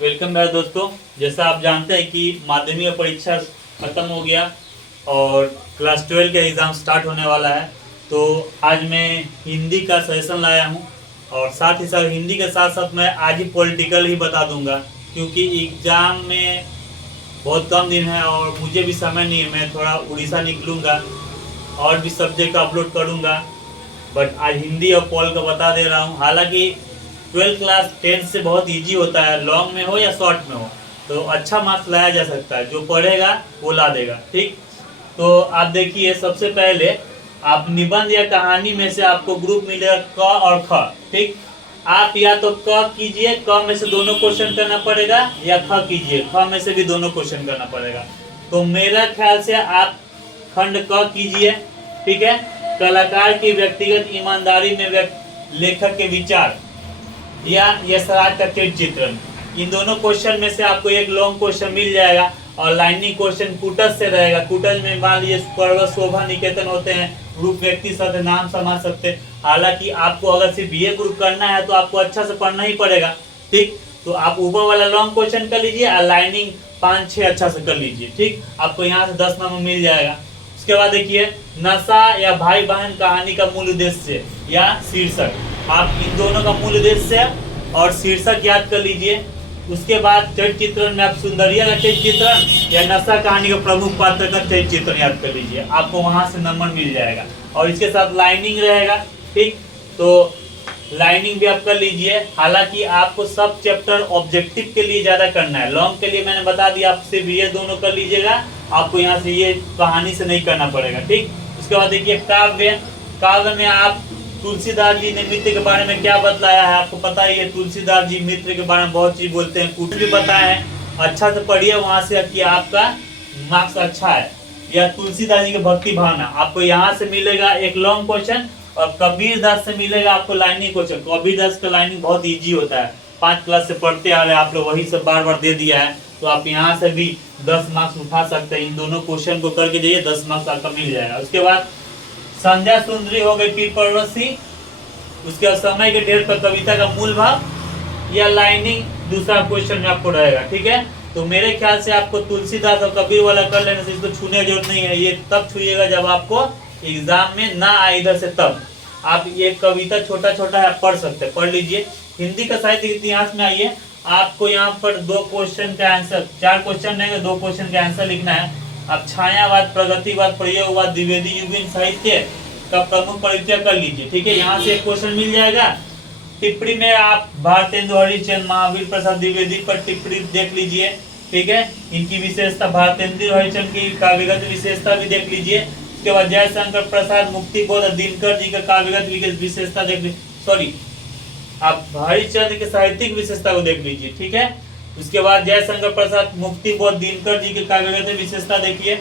Welcome back दोस्तों। जैसा आप जानते हैं कि माध्यमिक परीक्षा ख़त्म हो गया और क्लास 12 का एग्ज़ाम स्टार्ट होने वाला है। तो आज मैं हिंदी का सेशन लाया हूं और साथ ही साथ हिंदी के साथ साथ मैं आज ही पॉलिटिकल ही बता दूंगा, क्योंकि एग्ज़ाम में बहुत कम दिन है और मुझे भी समय नहीं है। मैं थोड़ा उड़ीसा निकलूँगा और भी सब्जेक्ट अपलोड करूँगा, बट आज हिंदी और पॉल का बता दे रहा हूँ। हालांकि 12 क्लास 10 से बहुत इजी होता है, लॉन्ग में हो या शॉर्ट में हो तो अच्छा मार्क्स लाया जा सकता है। जो पढ़ेगा वो ला देगा। ठीक, तो आप देखिए, सबसे पहले आप निबंध या कहानी में से आपको ग्रुप मिलेगा क और ख। ठीक, आप या तो क कीजिए, क में से दोनों क्वेश्चन करना पड़ेगा, या ख कीजिए, ख में से भी दोनों क्वेश्चन करना पड़ेगा। तो मेरा ख्याल से आप खंड क कीजिए। ठीक है, कलाकार की व्यक्तिगत ईमानदारी में लेखक के विचार या यशराज का चित्रण, इन दोनों क्वेश्चन में से आपको एक लॉन्ग क्वेश्चन मिल जाएगा और लाइनिंग क्वेश्चन कुटज से रहेगा। कुटज में मान लीजिए पर्वत शोभा निकेतन होते हैं, ग्रुप व्यक्ति शब्द नाम समाज सकते हैं। हालांकि आपको अगर सिर्फ ये ग्रुप करना है तो आपको अच्छा से पढ़ना ही पड़ेगा। ठीक, तो आप ऊपर वाला लॉन्ग क्वेश्चन कर लीजिए और लाइनिंग 5-6 अच्छा से कर लीजिए। ठीक, आपको यहाँ से 10 नंबर मिल जाएगा। उसके बाद देखिए, नशा या भाई बहन कहानी का मूल उद्देश्य या शीर्षक, आप इन दोनों का मूल उद्देश्य और शीर्षक याद कर लीजिए। उसके बाद चरित्र चित्रण में आप सुंदरिया का चरित्र चित्रण या नशा कहानी का प्रमुख पात्र का चरित्र चित्रण याद कर लीजिए, आपको वहां से नंबर मिल जाएगा। और इसके साथ लाइनिंग रहेगा। ठीक, तो लाइनिंग भी आप कर लीजिए। हालांकि आपको सब चैप्टर ऑब्जेक्टिव के लिए ज्यादा करना है, लॉन्ग के लिए मैंने बता दिया, आप सिर्फ ये दोनों कर लीजिएगा, आपको यहाँ से ये कहानी से नहीं करना पड़ेगा। ठीक, उसके बाद देखिए काव्य। काव्य में आप तुलसीदास जी ने मित्र के बारे में क्या बतलाया है, आपको पता ही है। तुलसीदास जी मित्र के बारे में बहुत चीज बोलते हैं, कुछ भी बताए हैं। अच्छा से पढ़िए वहां से कि आपका मार्क्स अच्छा है। या तुलसीदास जी की भक्ति भावना, आपको यहाँ से मिलेगा एक लॉन्ग क्वेश्चन और कबीर दास से मिलेगा आपको लाइनिंग क्वेश्चन। कबीर दास का लाइनिंग बहुत ईजी होता है, 5 क्लास से पढ़ते आ रहे हैं आप लोग, वही सब बार बार दे दिया है। तो आप यहाँ से भी 10 मार्क्स उठा सकते हैं। इन दोनों क्वेश्चन को करके जाइए, 10 मार्क्स आपका मिल जाएगा। उसके बाद संध्या सुंदरी हो गई पीर परवशी, उसके समय के ढेर पर कविता का मूल भाव या लाइनिंग दूसरा क्वेश्चन में आपको रहेगा। ठीक है, तो मेरे ख्याल से आपको तुलसीदास और कबीर वाला कर लेने से इसको छूने की जरूरत नहीं है। ये तब छूएगा जब आपको एग्जाम में ना आए इधर से, तब आप ये कविता छोटा छोटा है पढ़ सकते हैं, पढ़ लीजिए। हिंदी का साहित्य इतिहास में आइए, आपको यहाँ पर 2 क्वेश्चन का आंसर, 4 क्वेश्चन रहेंगे, 2 क्वेश्चन का आंसर लिखना है। आप छायावाद, प्रगतिवाद, प्रयोगवाद, द्विवेदी युगीन साहित्य का प्रमुख परिचय कर लीजिए। ठीक है, यहाँ से एक क्वेश्चन मिल जाएगा। टिप्पणी में आप भारतेंदु हरिश्चंद्र, महावीर प्रसाद द्विवेदी पर टिप्पणी देख लीजिए। ठीक है, इनकी विशेषता, भारतेंदु हरिश्चंद्र की काव्यगत विशेषता भी देख लीजिए। उसके बाद जयशंकर प्रसाद मुक्तिबोध, दिनकर जी का काव्यगत विशेषता देख लीजिए। सॉरी, आप हरिश्चंद्र के साहित्यिक विशेषता को देख लीजिए। ठीक है, उसके बाद जयशंकर प्रसाद मुक्तिबोध, दिनकर जी के काव्यगत विशेषता देखिए।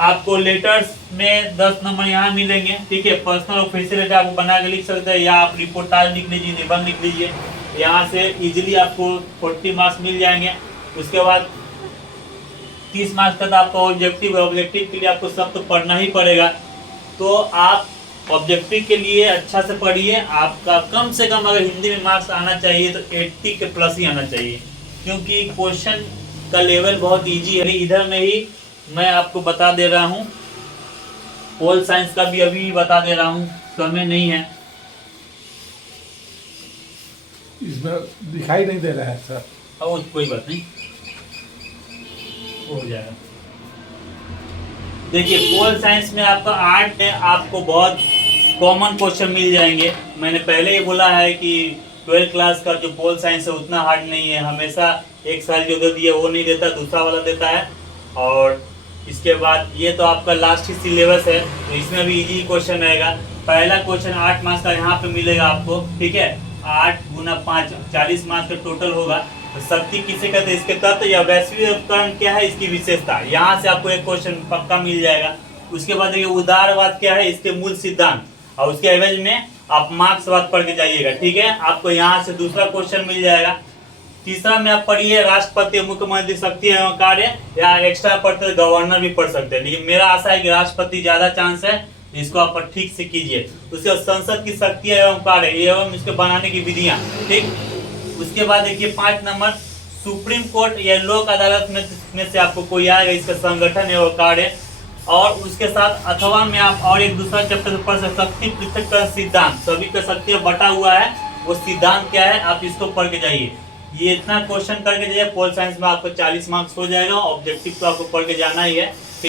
आपको लेटर्स में 10 नंबर यहाँ मिलेंगे। ठीक है, पर्सनल और फेसियल लेटर आपको बना के लिख सकते हैं, या आप रिपोर्टाज लिख लीजिए, निबंध लिख लीजिए, यहाँ से इजीली आपको 40 मार्क्स मिल जाएंगे। उसके बाद 30 मार्क्स तक आपका ऑब्जेक्टिव है। ऑब्जेक्टिव के लिए आपको सब तो पढ़ना ही पड़ेगा, तो आप ऑब्जेक्टिव के लिए अच्छा से पढ़िए। आपका कम से कम अगर हिंदी में मार्क्स आना चाहिए तो 80 के प्लस ही आना चाहिए, क्योंकि क्वेश्चन का लेवल बहुत ईजी है। इधर में ही मैं आपको बता दे रहा हूँ, पोल साइंस का भी अभी बता दे रहा हूँ, समय नहीं है। इसमें दिखाई नहीं दे रहा है सर। अब कोई बात नहीं, हो जाएगा। देखिए, पोल साइंस में आपका आर्ट में आपको बहुत कॉमन क्वेश्चन मिल जाएंगे। मैंने पहले ही बोला है कि 12 क्लास का जो पोल साइंस है उतना हार्ड नहीं है। हमेशा एक साल जो दे दिया वो नहीं देता, दूसरा वाला देता है। और इसके बाद ये तो आपका लास्ट ही सिलेबस है, तो इसमें भी इजी क्वेश्चन रहेगा। पहला क्वेश्चन 8 मार्क्स का यहाँ पे मिलेगा आपको। ठीक है, 8 गुना 5 40 मार्क्स का टोटल होगा। तो शक्ति किसे कहते हैं, इसके तत्व या वैश्विक उपकरण क्या है, इसकी विशेषता, यहाँ से आपको एक क्वेश्चन पक्का मिल जाएगा। उसके बाद देखिए उदारवाद क्या है, इसके मूल सिद्धांत, और उसके एवज में आप मार्क्सवाद पढ़ के जाइएगा। ठीक है, आपको यहाँ से दूसरा क्वेश्चन मिल जाएगा। तीसरा में आप पढ़िए राष्ट्रपति, मुख्यमंत्री, शक्ति एवं कार्य, या एक्स्ट्रा पढ़ते गवर्नर भी पढ़ सकते हैं, लेकिन मेरा आशा है कि राष्ट्रपति ज्यादा चांस है, इसको आप ठीक से कीजिए। उसके बाद संसद की शक्तियां एवं कार्य एवं इसके बनाने की विधियां। ठीक, उसके बाद देखिए 5 नंबर सुप्रीम कोर्ट या लोक अदालत में से आपको कोई आएगा, इसका संगठन है और कार्य, और उसके साथ अथवा में आप और एक दूसरा चैप्टर से पढ़ सकते, शक्ति पृथक्करण सिद्धांत, सभी का शक्ति बटा हुआ है, वो सिद्धांत क्या है आप इसको पढ़ के जाइए। ये इतना क्वेश्चन करके जाइए, पोल साइंस में आपको 40 मार्क्स हो जाएगा, ऑब्जेक्टिव तो आपको पढ़ के जाना ही है।